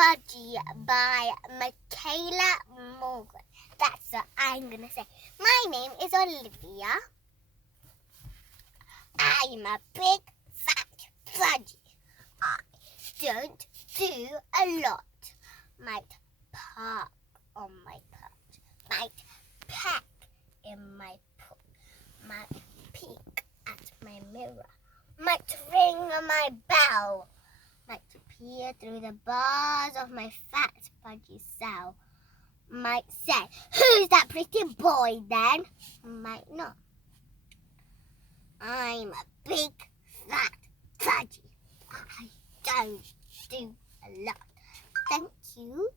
Budgie by Michaela Morgan. That's what I'm going to say. My name is Olivia. I'm a big fat budgie. I don't do a lot. Might park on my perch. Might peck in my pool. Might peek at my mirror. Might ring my bell. Might peer through the bars of my fat budgie cell. Might say, "Who's that pretty boy then?" Might not. I'm a big fat budgie. I don't do a lot. Thank you.